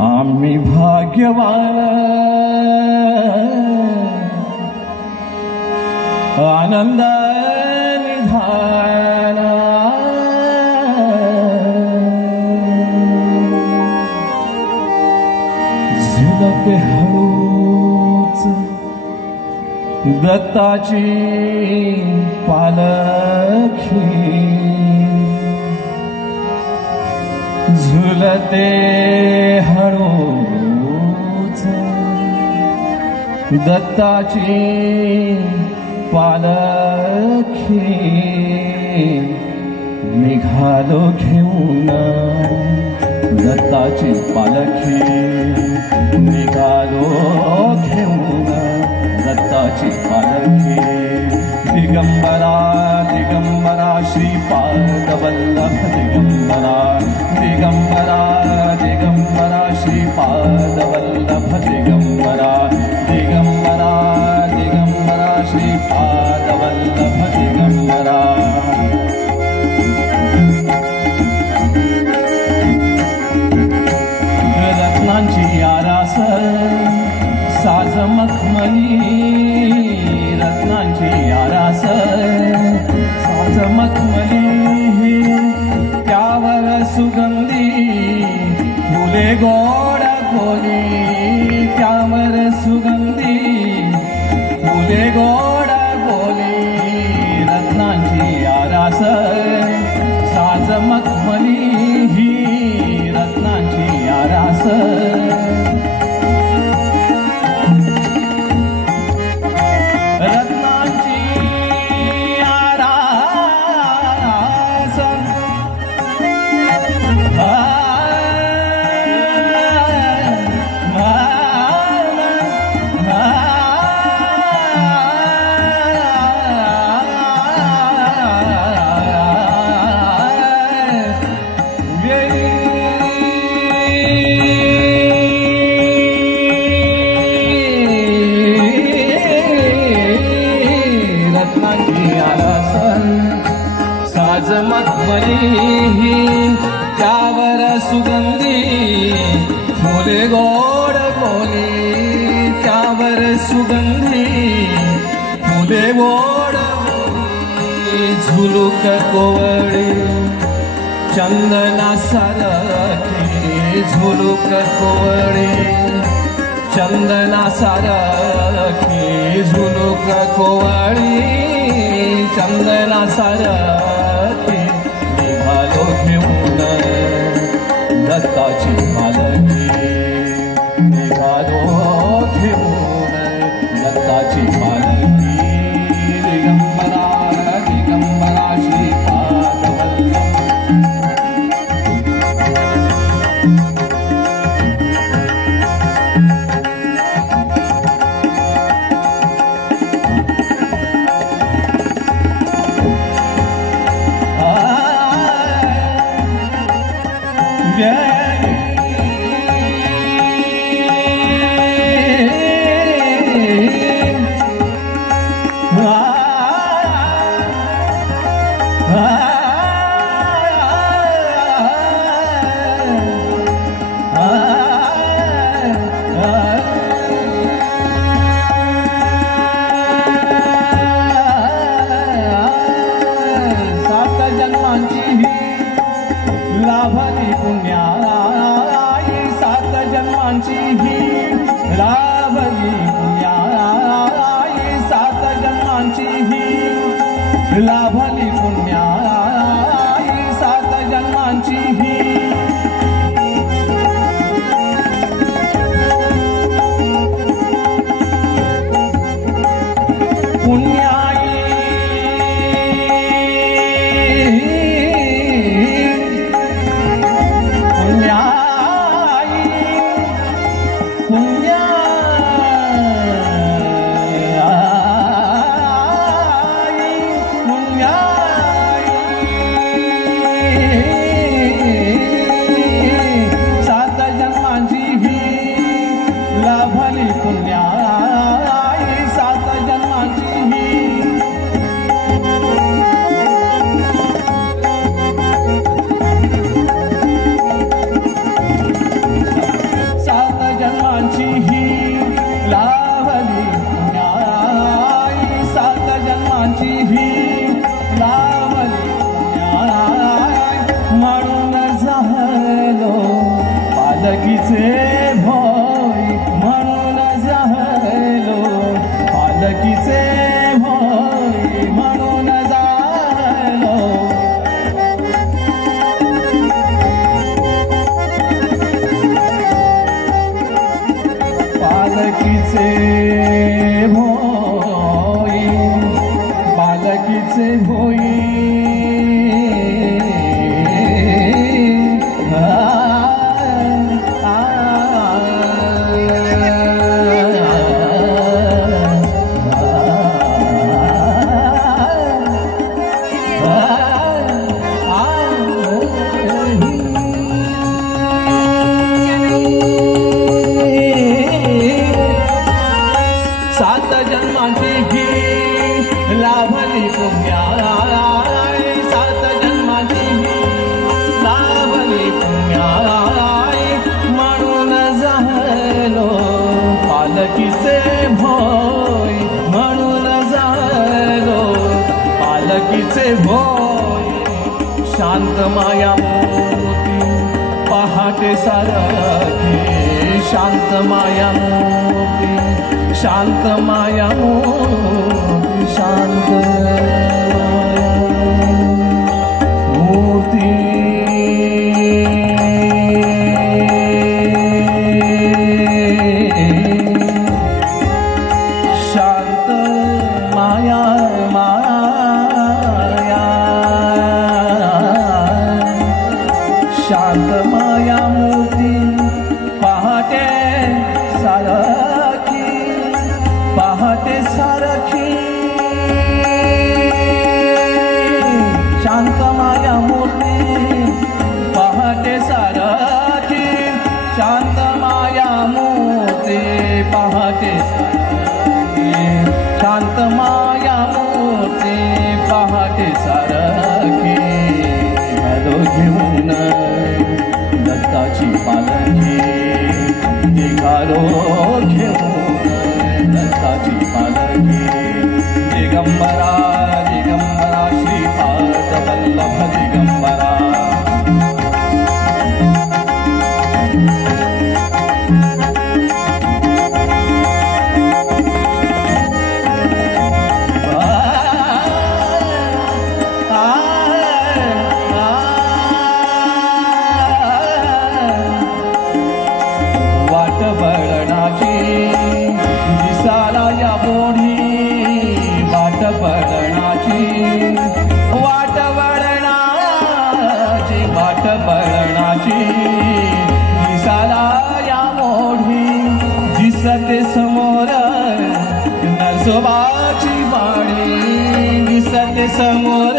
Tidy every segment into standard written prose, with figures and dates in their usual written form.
आम्ही भाग्यवान आनंद निधान झुलते हळूच दत्ताची पालखी झुलते हळूच दत्ताची पालखी निघालो घेऊन दत्ताची पालखी निघालो घेऊन दत्ताची पालखी दिगंबरा दिगंबरा श्रीपाद वल्लभ दिगंबरा दिगंबरा दिगंबरा श्रीपाद वल्लभ दिगंबरा दिगंबरा दिगंबरा श्रीपाद वल्लभ दिगंबरा रत्नांची आरास साज मखमली रत्नांची आरास साज मखमली त्यावर सुगंधी फुले गोड गोली त्यावर सुगंधी फुले गोड गोली रत्नांची आरास साज मखमली रत्नांची आरास साज मखमली त्यावर सुगंधी फुले गोड बोली त्यावर सुगंधी फुले गोड बोली झुलुक कोवळी चंदना सारखी झुलुक कोवळी चंदना सारखी झुलुक कोवळी चंदना सारखी निघालो घेऊन दत्ताची पालखी निघालो घेऊन दत्ताची पालखी दिगंबरा दिगंबरा श्रीपाद वल्लभ लाभली पुण्याई सात जन्मांची ही लाभली पुण्याई सात जन्मांची ही लाभली पुण्याई सात जन्मांची ही पुण्या पालकीचे भोई म्हणून झालो, पालकीचे भोई म्हणून झालो, पालकीचे भोई, पालकीचे भोई सात जन्मांची ही लाभली पुण्याई, सात जन्मांची ही लाभली पुण्याई म्हणून झालो, पालकीचे भोई म्हणून झालो, पालकीचे भोई. शांत माया मोती पहाटे सारखी, शांत माया मोती, शांत माया मोती, शांत मूर्ती. शांत माया माया, शांत माया मूर्ती पहाटे सारखी, पहाटे सारखी. शांत माया मूर्ती पहाटे सारखी, शांत माया मूर्ती पहाटे सारखी, शांत माया मूर्ती पहाटे सारखी. निघालो घेऊन दत्ताची पालखी, निघालो घेऊन दत्ताची पालखी. दिगंबरा दिगंबरा श्रीपाद वल्लभ दिगंबरा, वाट बळणाची दिसाला या बोढी, वाट बळणाची, वाट बळणाची, वाट बळणाची दिसाला या मोढी. दिसते समोर नरसोबाची वाडी, दिसते समोर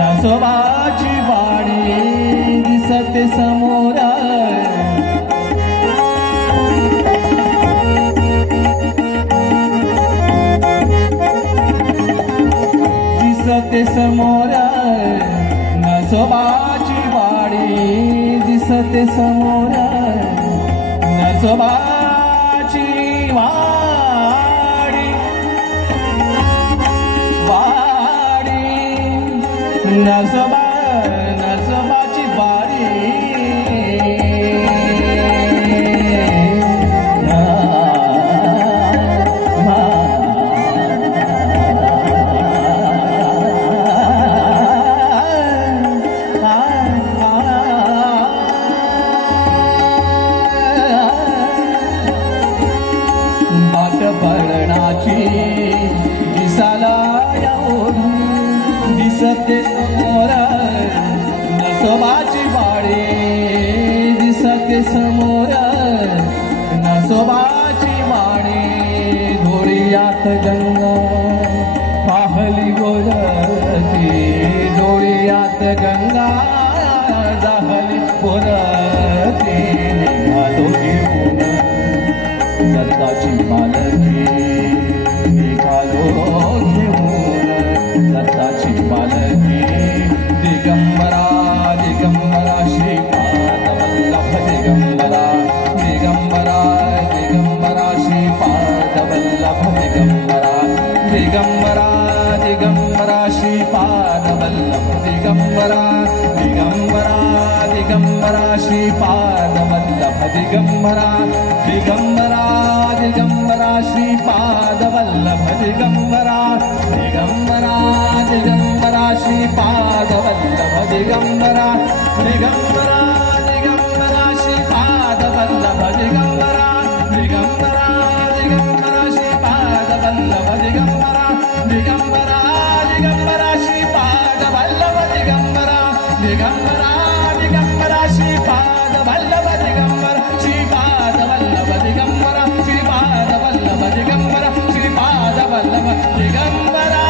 नरसोबाची वाडी, दिसते समोर. दिसते समोर नरसोबाची वाडी, दिसते समोर नरसोबाची वाडी, वाडी नरसोबाची वाडी. वाट बळणाची दिसाला या ओढी, दिसते समोर नरसोबाची वाडी, दिसते समोर नरसोबाची वाडी. डोळ्यात गंगा पाहली गोरती, डोळ्यात गंगा जाहली गोरती. निघालो घेऊन दत्ताची पालखी, निघालो घेऊन दत्ताची पालखी. दिगंबरा दिगंबरा श्रीपाद वल्लभ दिगंबरा, दिगंबरा दिगंबरा श्रीपाद वल्लभ दिगंबरा, दिगंबरा दिगंबरा दिगंबरा श्रीपाद वल्लभ दिगंबरा दिगंबरा दिगंबरा श्रीपाद वल्लभ दिगंबरा दिगंबरा दिगंबरा श्रीपाद वल्लभ दिगंबरा दिगंबरा दिगंबरा श्रीपाद वल्लभ दिगंबरा दिगंबरा दिगंबरा श्रीपाद वल्लभ दिगंबरा दिगंबरा दिगंबरा श्रीपाद वल्लभ दिगंबरा दिगंबरा दिगंबरा श्रीपाद वल्लभ दिगंबरा दिगंबरा दिगंबरा श्रीपाद वल्लभ दिगंबरा श्रीपाद वल्लभ दिगंबरा श्रीपाद वल्लभ दिगंबरा श्रीपाद वल्लभ दिगंबरा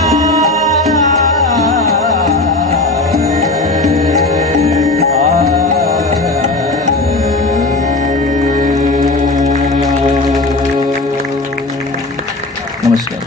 नमस्कार।